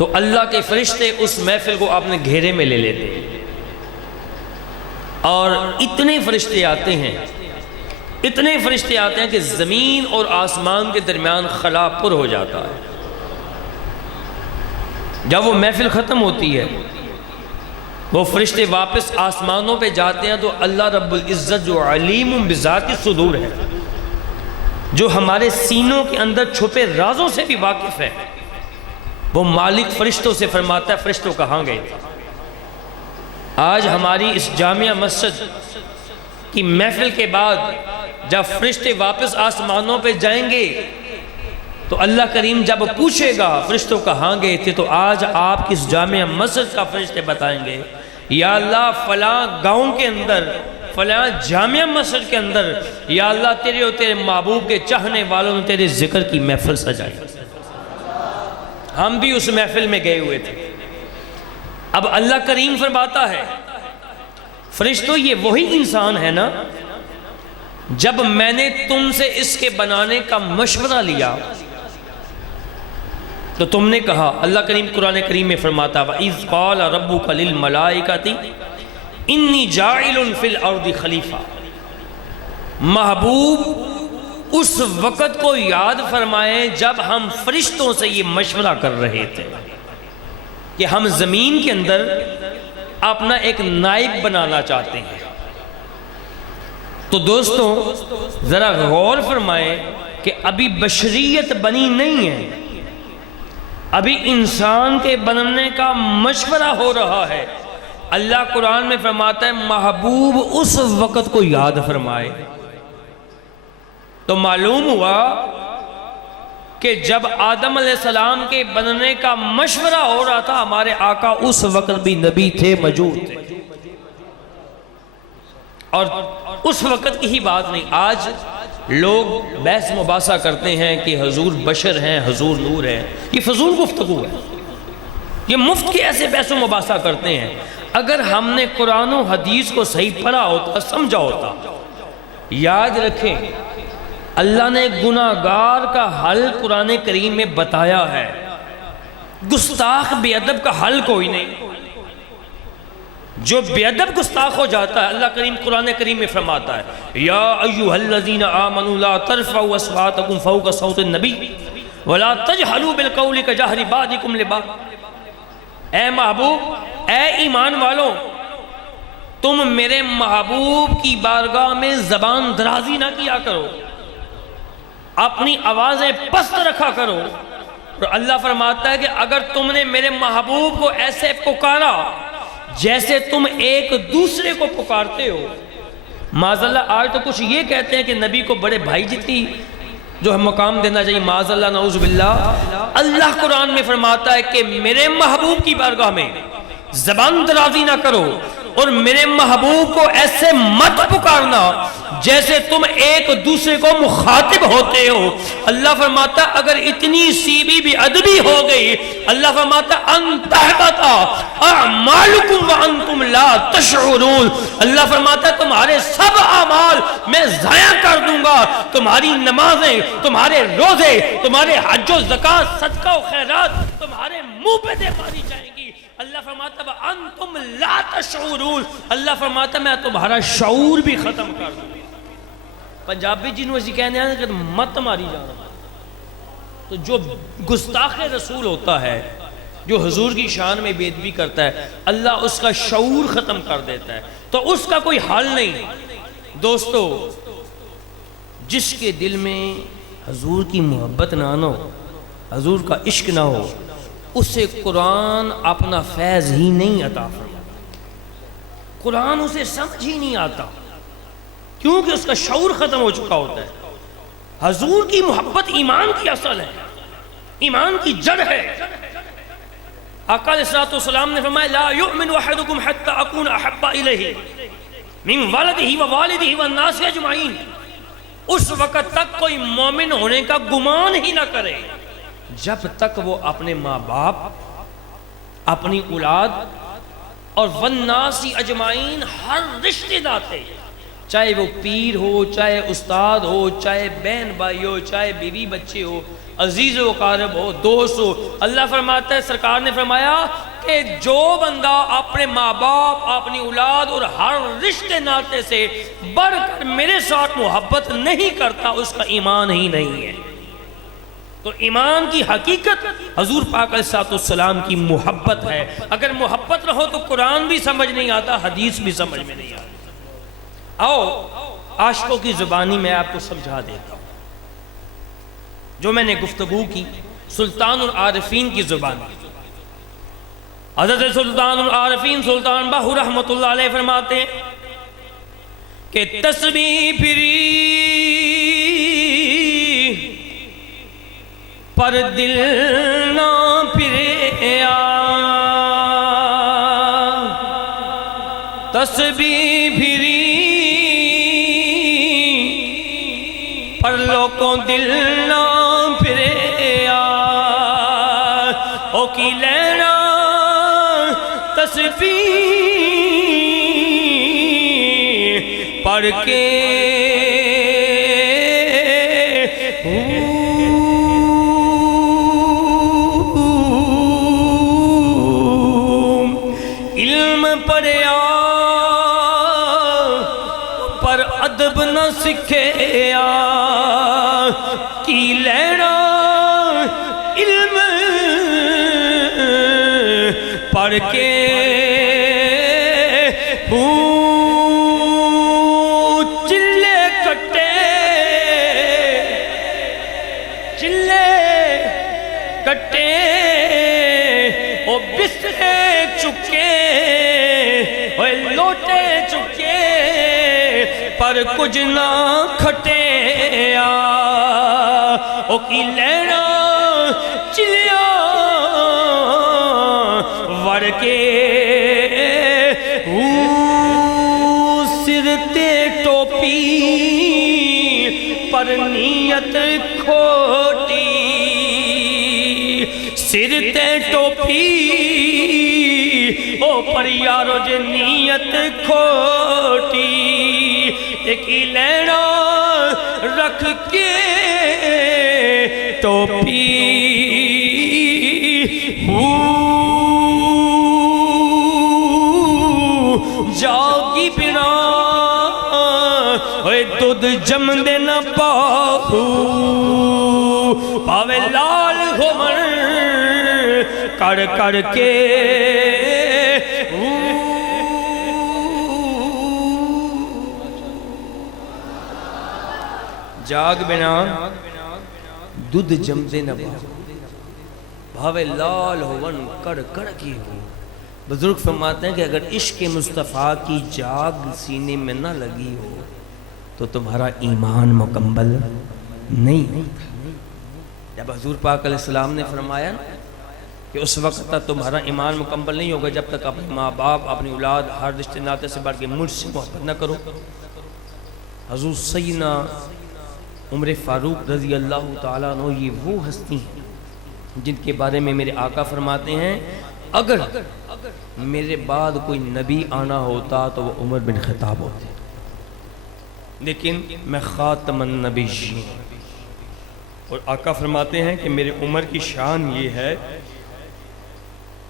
تو اللہ کے فرشتے اس محفل کو اپنے گھیرے میں لے لیتے ہیں، اور اتنے فرشتے آتے ہیں کہ زمین اور آسمان کے درمیان خلا پر ہو جاتا ہے۔ جب وہ محفل ختم ہوتی ہے، وہ فرشتے واپس آسمانوں پہ جاتے ہیں، تو اللہ رب العزت جو علیم بذات الصدور ہے، جو ہمارے سینوں کے اندر چھپے رازوں سے بھی واقف ہے، وہ مالک فرشتوں سے فرماتا ہے فرشتوں کہاں گئے تھے؟ آج ہماری اس جامعہ مسجد کی محفل کے بعد جب فرشتے واپس آسمانوں پہ جائیں گے تو اللہ کریم جب پوچھے گا فرشتوں کہاں گئے تھے، تو آج آپ کی اس جامعہ مسجد کا فرشتے بتائیں گے یا اللہ فلاں گاؤں کے اندر، فلاں جامعہ مسجد کے اندر، یا اللہ تیرے اور تیرے محبوب کے چاہنے والوں نے تیرے ذکر کی محفل سجائی، ہم بھی اس محفل میں گئے ہوئے تھے۔ اب اللہ کریم فرماتا ہے فرشتوں یہ وہی انسان ہے نا جب میں نے تم سے اس کے بنانے کا مشورہ لیا تو تم نے کہا، اللہ کریم قرآن کریم میں فرماتا وَإِذْ قَالَ رَبُّكَ لِلْمَلَائِكَةِ إِنِّي جَاعِلٌ فِي الْأَرْضِ خَلِيفَةً۔ محبوب اس وقت کو یاد فرمائیں جب ہم فرشتوں سے یہ مشورہ کر رہے تھے کہ ہم زمین کے اندر اپنا ایک نائب بنانا چاہتے ہیں۔ تو دوستوں ذرا غور فرمائیں کہ ابھی بشریت بنی نہیں ہے، ابھی انسان کے بننے کا مشورہ ہو رہا ہے۔ اللہ قرآن میں فرماتا ہے محبوب اس وقت کو یاد فرمائے۔ تو معلوم ہوا کہ جب آدم علیہ السلام کے بننے کا مشورہ ہو رہا تھا، ہمارے آقا اس وقت بھی نبی تھے، موجود تھے، اور اس وقت کی ہی بات نہیں۔ آج لوگ بحث مباحثہ کرتے ہیں کہ حضور بشر ہیں، حضور نور ہیں، یہ فضول گفتگو ہے، یہ مفت کے ایسے بحث و مباحثہ کرتے ہیں۔ اگر ہم نے قرآن و حدیث کو صحیح پڑھا ہوتا، سمجھا ہوتا، یاد رکھیں اللہ نے گناہگار کا حل قرآن کریم میں بتایا ہے، گستاخ بے ادب کا حل کوئی نہیں۔ جو بے ادب گستاخ ہو جاتا ہے، اللہ کریم قرآن کریم میں فرماتا ہے یا ایھا الذین آمنوا لا ترفعوا اصواتکم فوق صوت النبی ولا تجہروا بالقول کجہر بعضکم لبعض۔ اے محبوب، اے ایمان والوں، تم میرے محبوب کی بارگاہ میں زبان درازی نہ کیا کرو، اپنی آوازیں پست رکھا کرو۔ اور اللہ فرماتا ہے کہ اگر تم نے میرے محبوب کو ایسے پکارا جیسے تم ایک دوسرے کو پکارتے ہو، معاذاللہ آج تو کچھ یہ کہتے ہیں کہ نبی کو بڑے بھائی جتنی جو ہے مقام دینا چاہیے، معاذاللہ نعوذ باللہ۔ اللہ قرآن میں فرماتا ہے کہ میرے محبوب کی بارگاہ میں زبان درازی نہ کرو، اور میرے محبوب کو ایسے مت پکارنا جیسے تم ایک دوسرے کو مخاطب ہوتے ہو۔ اللہ فرماتا اگر اتنی سی بھی ادبی ہو گئی، اللہ فرماتا ان تحبط اعمالکم وانتم لا تشعرون، اللہ فرماتا تمہارے سب اعمال میں ضائع کر دوں گا، تمہاری نمازیں، تمہارے روزے، تمہارے حج و زکوٰۃ، صدقہ و خیرات تمہارے منہ پہ دے ماری جائیں گی۔ اللہ فرماتا وانتم لا تشعرون، اللہ فرماتا میں تمہارا شعور بھی ختم کر دوں۔ پنجابی جنہوں اسی کہنے ہیں کہ مت ماری جانا۔ تو جو گستاخ رسول ہوتا ہے، جو حضور کی شان میں بے ادبی کرتا ہے، اللہ اس کا شعور ختم کر دیتا ہے، تو اس کا کوئی حل نہیں۔ دوستو جس کے دل میں حضور کی محبت نہ ہو، حضور کا عشق نہ ہو، اسے قرآن اپنا فیض ہی نہیں عطا فرماتا، قرآن اسے سمجھ ہی نہیں آتا، کیونکہ اس کا شعور ختم ہو چکا ہوتا ہے۔ حضور کی محبت ایمان کی اصل ہے، ایمان کی جڑ ہے۔ آقا علیہ السلام نے فرمایا لا یؤمن احدکم حتی اکون احب الیہ من ولدہ ووالدہ والناس اجمعین، اس وقت تک کوئی مومن ہونے کا گمان ہی نہ کرے جب تک وہ اپنے ماں باپ، اپنی اولاد اور والناس اجمعین ہر رشتے دار چاہے وہ پیر ہو، چاہے استاد ہو، چاہے بہن بھائی ہو، چاہے بیوی بچے ہو، عزیز و اقارب ہو، دوست ہو۔ اللہ فرماتا ہے، سرکار نے فرمایا کہ جو بندہ اپنے ماں باپ، اپنی اولاد اور ہر رشتے ناطے سے بڑھ کر میرے ساتھ محبت نہیں کرتا، اس کا ایمان ہی نہیں ہے۔ تو ایمان کی حقیقت حضور پاک علیہ السلام کی محبت ہے۔ اگر محبت نہ ہو تو قرآن بھی سمجھ نہیں آتا، حدیث بھی سمجھ میں نہیں آتا۔ آؤ عاشقوں کی زبانی میں آپ کو سمجھا دیتا ہوں جو میں نے گفتگو کی سلطان العارفین کی زبان میں۔ حضرت سلطان العارفین سلطان باہو رحمت اللہ علیہ فرماتے ہیں کہ تسبیح پھری پر دل نہ پھریا، تسبیح پھری پر لوگوں دل نہ پھریا، او کی لینا تسبیح پڑھ کے علم پڑھیا پر ادب نہ سکھیا، کی لینا علم پڑھ کے چلے کٹے او بسرے چکے لوٹے چکے پر کچھ نہ کھٹیا، او کی لینا چلیا وڑ کے سر تے ٹوپی پر نیت کھوٹی، سر تے ٹوپی او پر یارو جے نیت کھوٹی، ایک ہی لینا رکھ کے ٹوپی جاگی بنا ہوئے دودھ جم دے نہ پاہو، پاوے لال ہومن کڑ کڑ کے جاگ بنا دودھ جم دے نہ پاہو، پاوے لال ہومن کڑ کڑ کی ہو۔ بزرگ فرماتے ہیں کہ اگر عشق مصطفیٰ کی جاگ سینے میں نہ لگی ہو تو تمہارا ایمان مکمل نہیں ہوتا۔ جب حضور پاک علیہ السلام نے فرمایا کہ اس وقت تک تمہارا ایمان مکمل نہیں ہوگا جب تک اپنے ماں باپ، اپنی اولاد، ہر رشتے ناطے سے بڑھ کے مجھ سے محبت نہ کرو۔ حضور سیدنا عمر فاروق رضی اللہ تعالیٰ عنہ یہ وہ ہستی ہیں جن کے بارے میں میرے آقا فرماتے ہیں اگر میرے بعد کوئی نبی آنا ہوتا تو وہ عمر بن خطاب ہوتے، لیکن میں خاتم النبیین۔ اور آقا فرماتے ہیں کہ میرے عمر کی شان یہ ہے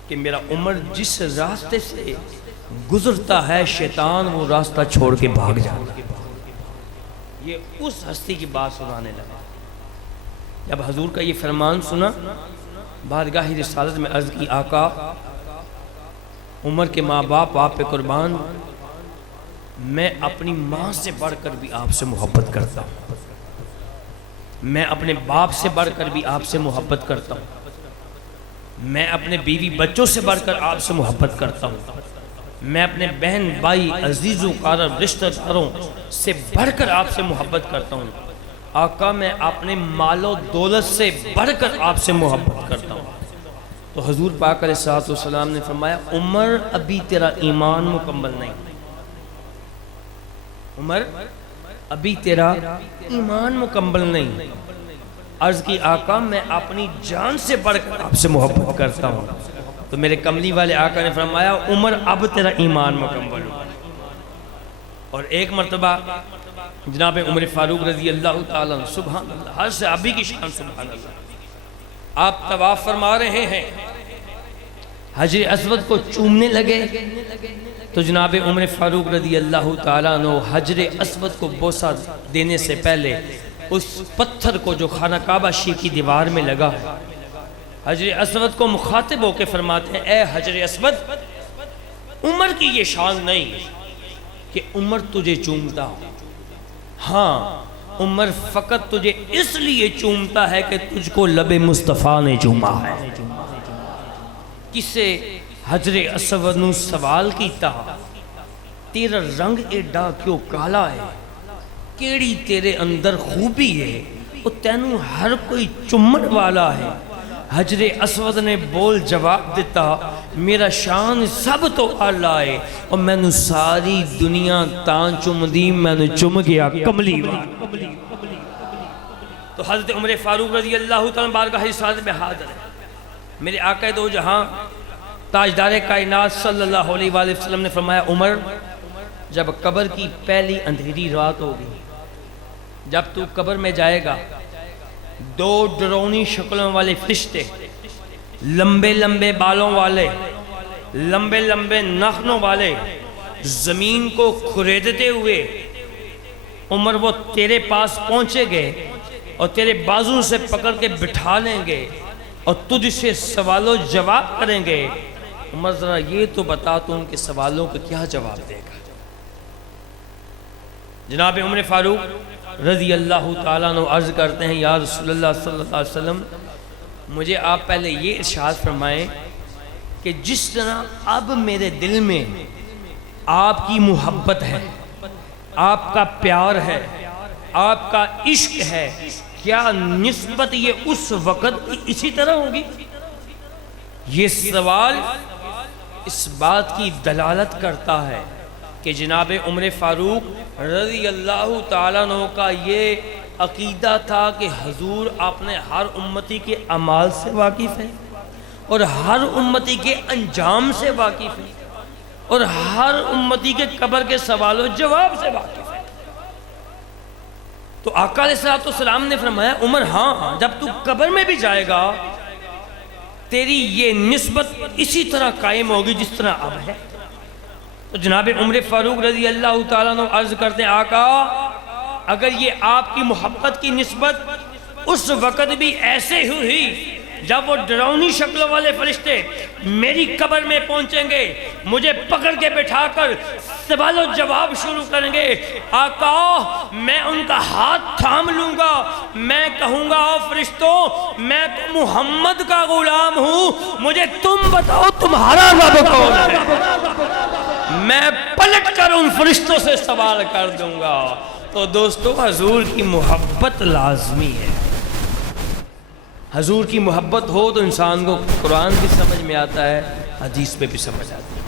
کہ میرا عمر جس راستے سے گزرتا ہے شیطان وہ راستہ چھوڑ کے بھاگ جاتا ہے۔ یہ اس ہستی کی بات سنانے لگا۔ جب حضور کا یہ فرمان سنا بارگاہ رسالت میں عرض کی آقا عمر کے ماں باپ آپ پہ قربان، میں اپنی ماں سے بڑھ کر بھی آپ سے محبت کرتا ہوں، میں اپنے باپ سے بڑھ کر بھی آپ سے محبت کرتا ہوں، میں اپنے بیوی بچوں سے بڑھ کر آپ سے محبت کرتا ہوں، میں اپنے بہن بھائی عزیز و قارب رشتہ داروں سے بڑھ کر آپ سے محبت کرتا ہوں۔ آقا میں اپنے مال و دولت سے بڑھ کر آپ سے محبت کرتا ہوں۔ تو حضور پاک علیہ السلام نے فرمایا عمر ابھی تیرا ایمان مکمل نہیں، عمر ابھی تیرا ایمان مکمل نہیں۔ عرض کی آقا میں اپنی جان سے بڑھ کر آپ سے محبت کرتا ہوں۔ تو میرے کملی والے آقا نے فرمایا عمر اب تیرا ایمان مکمل ہو۔ اور ایک مرتبہ جناب عمر فاروق رضی اللہ تعالیٰ عنہ، سبحان اللہ، ہر صحابی کی شان سبحان اللہ، آپ طواف فرما رہے ہیں، حجر اسود کو چومنے لگے تو جناب عمر فاروق رضی اللہ تعالیٰ عنہ حجر اسود کو بوسہ دینے سے پہلے اس پتھر کو جو خانہ کعبہ شریف کی دیوار میں لگا ہے، حجر اسود کو مخاطب ہو کے فرماتے ہیں، اے حجر اسود، عمر کی یہ شان نہیں کہ عمر تجھے چومتا ہو، ہاں عمر فقط تجھے اس لیے چومتا ہے کہ تجھ کو لب مصطفیٰ نے چوما ہے۔ کسے حجر اسود نو سوال کیتا، تیرا رنگ ایڈا کیوں کالا ہے، کیڑی تیرے اندر خوبی ہے، وہ تینوں ہر کوئی چمن والا ہے۔ حجر اسود نے بول جواب دیتا، میرا شان سب تو اعلیٰ ہے، اور میں نے ساری دنیا تان چم دی، میں نے چم گیا کملی وار۔ تو حضرت عمر فاروق رضی اللہ تعالیٰ بارگاہ رسالت میں حاضر ہے، میرے آقا دو جہاں تاجدار کائنات صلی اللہ علیہ وآلہ وسلم نے فرمایا، عمر جب قبر کی پہلی اندھیری رات ہوگی، جب تو قبر میں جائے گا، دو ڈرونی شکلوں والے فرشتے، لمبے لمبے بالوں والے، لمبے لمبے ناخنوں والے، زمین کو کھریدتے ہوئے عمر وہ تیرے پاس پہنچے گے اور تیرے بازو سے پکڑ کے بٹھا لیں گے اور تجھ سے سوال و جواب کریں گے۔ عمر ذرا یہ تو بتا تو ان کے سوالوں کا کیا جواب دے گا؟ جناب عمر فاروق رضی اللہ تعالیٰ عنہ عرض کرتے ہیں، یا رسول اللہ صلی اللہ علیہ وسلم، مجھے آپ پہلے یہ ارشاد فرمائیں کہ جس طرح اب میرے دل میں آپ کی محبت ہے، آپ کا پیار ہے، آپ کا عشق ہے، کیا نسبت یہ اس وقت اسی طرح ہوگی؟ یہ سوال اس بات کی دلالت کرتا ہے کہ جناب عمر فاروق رضی اللہ تعالیٰ عنہ کا یہ عقیدہ تھا کہ حضور آپ نے ہر امتی کے اعمال سے واقف ہے اور ہر امتی کے انجام سے واقف ہے اور ہر امتی کے قبر کے سوال و جواب سے واقف ہے۔ تو آقا علیہ السلام نے فرمایا، عمر ہاں جب تو قبر میں بھی جائے گا تیری یہ نسبت اسی طرح قائم ہوگی جس طرح اب ہے۔ تو جناب عمر فاروق رضی اللہ تعالیٰ عنہ عرض کرتے ہیں، آقا اگر یہ آپ کی محبت کی نسبت اس وقت بھی ایسے ہوئی جب وہ ڈرونی شکلوں والے فرشتے میری قبر میں پہنچیں گے، مجھے پکڑ کے بٹھا کر سوال و جواب شروع کریں گے، آقا میں ان کا ہاتھ تھام لوں گا، میں کہوں گا او فرشتوں میں تو محمد کا غلام ہوں، مجھے تم بتاؤ تمہارا رب کون ہے؟ میں پلٹ کر ان فرشتوں سے سوال کر دوں گا۔ تو دوستو حضور کی محبت لازمی ہے، حضور کی محبت ہو تو انسان کو قرآن بھی سمجھ میں آتا ہے، حدیث پہ بھی سمجھ آتا ہے۔